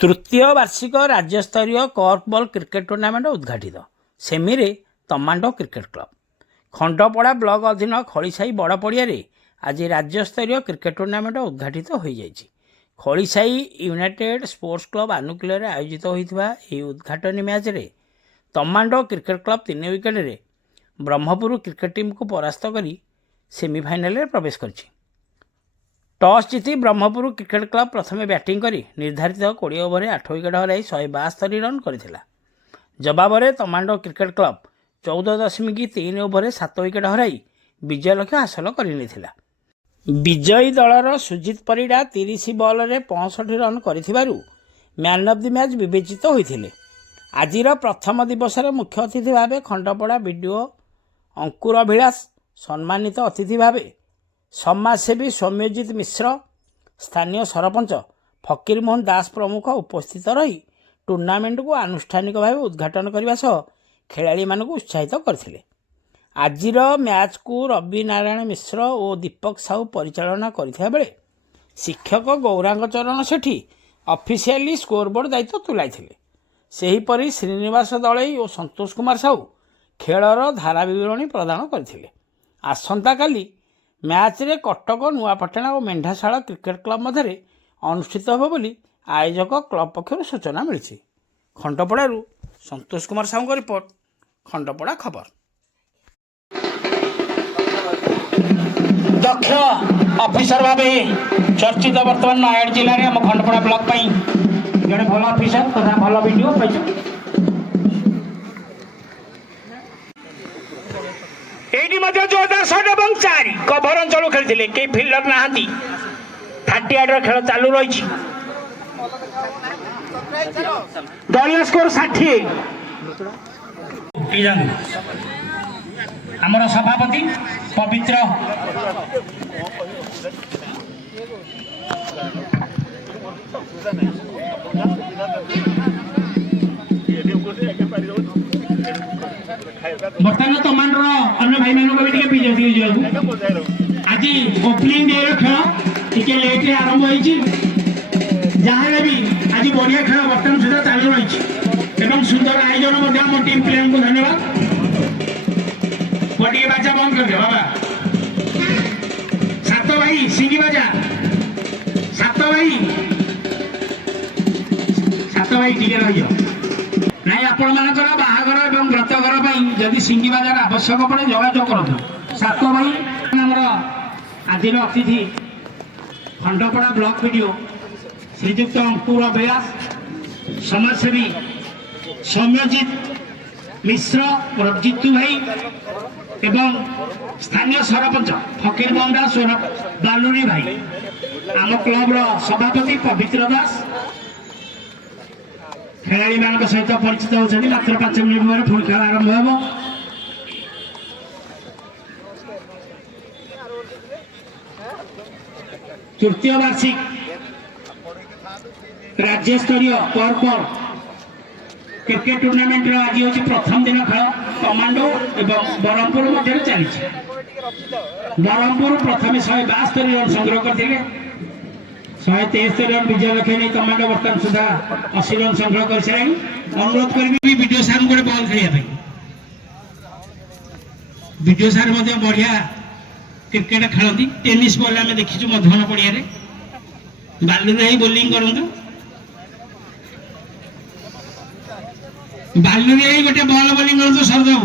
तृतीय वार्षिक राज्यस्तरीय कॉर्फबॉल क्रिकेट टूर्नामेंट उद्घाटित सेमी तमांडो क्रिकेट क्लब खंडपड़ा ब्लॉक अधीन खड़ीसाई बड़ पड़िया आज राज्यस्तरीय क्रिकेट टूर्नामेंट उद्घाटित हो जाएगी। खड़ीसाई यूनाइटेड स्पोर्ट्स क्लब आनुकूल्य आयोजित होता उद्घाटनी मैच रे तमांडो क्रिकेट क्लब 3 विकेट रे ब्रह्मपुर क्रिकेट टीम को परास्त कर सेमिफाइनल प्रवेश कर टॉस जीति ब्रह्मपुर क्रिकेट क्लब प्रथमे बैटिंग करी निर्धारित 20 ओवर 8 विकेट हर 172 रन करथिला। जवाब में तमांडो क्रिकेट क्लब 14.3 ओवर 7 विकेट हर विजय लक्ष्य हासिल कर विजयी दलर सुजित परिडा 30 बॉल रे 65 रन कर मैन ऑफ द मैच विवेचित होते। आज प्रथम दिवस मुख्य अतिथि भाव खंडपड़ा बीडीओ अंकुर अभिलाष, सम्मानित अतिथि भाव समाजसेवी सौम्यजित मिश्र, स्थानीय सरपंच फकीर मोहन दास प्रमुख उपस्थित रही टूर्नामेंट को आनुष्ठानिक भाव उद्घाटन करने सह खेलाड़ी मानक उत्साहित करथिले। आजिर मैच को रवि नारायण मिश्र और दीपक साहू परिचालना करथिया बेले शिक्षक गौरांग चरण सेठी ऑफिशियली स्कोरबोर्ड दायित्व तुलाइथिले। सेहीपरि श्रीनिवास दलई और संतोष कुमार साहू खेलर धारा विवरणी प्रदान करथिले। आसंता काली मैच रे कटक नुआपाटना और मेंढाशाला क्रिकेट क्लब मध्य अनुष्ठित हो बोली आयोजक क्लब पक्षर सूचना मिली। खंडपड़ारू संतोष कुमार साहू को रिपोर्ट, खंडपड़ा खबर। दक्ष ऑफिसर भावे चर्चित वर्तमान नयागढ़ जिले में आम खंडपड़ा ब्लॉक जड़े भल ऑफिसर तथा भल वीडियो पाई जोरदार शॉट और 4 कभर अंचल खेलते कई फिल्डर ना 38 खेल चालू रही दलीय स्कोर 60। आमर सभापति पवित्र बर्तमान तमांडर अन्य भाई मानक भी पीछे आज ओपनिंग डे खेल टे लेट आरंभ होती जहाँ भी आज बढ़िया खेल बर्तमान सुधा चालू रही सुंदर आयोजन टीम प्लेयर को धन्यवाद। गोटे बाजा बंद कर दियो बाबा। 7 भाई सिंगी बाजा 7 भाई टिके रही नाई आपण मानकर बाहागर और व्रतघर जदि सिंगी बाजार आवश्यक पड़े जोगाजोग करूँ। 7 भाई आमर आज अतिथि खंडपड़ा ब्लॉक वीडियो श्रीजुक्त अंकुर अभिलाष, समाजसेवी सौम्यजित मिश्र और जीतू भाई एवं स्थानीय सरपंच फकीर मोहन दास और बालुरी भाई, आम क्लब सभापति पवित्र दास खेलाड़ी मान सहित परिचित होती। मात्र 5 मिनिट पर पुणी खेल आरंभ हो। तृतीय वार्षिक राज्यस्तरीय कॉर्फबॉल क्रिकेट टूर्नामेंट आज हूँ प्रथम दिन खेल तमांडो एवं ब्रह्मपुर मध्य चली। ब्रह्मपुर प्रथम 172 रन संग्रह करते 173 रन विजय लक्ष्य नहीं तमांडो बर्तमान सुधा 80 रन संग्रह कर सारे। अनुरोध करी वीडियो सार गोटे बॉल खेलिया वीडियो सार बढ़िया क्रिकेट खेलती। टेनिस बॉल आम देखीचु मधुबन पड़िया बालुरी बोलिंग करूँ बालुरी गोटे बॉल बोलिंग करूँ सरदेव।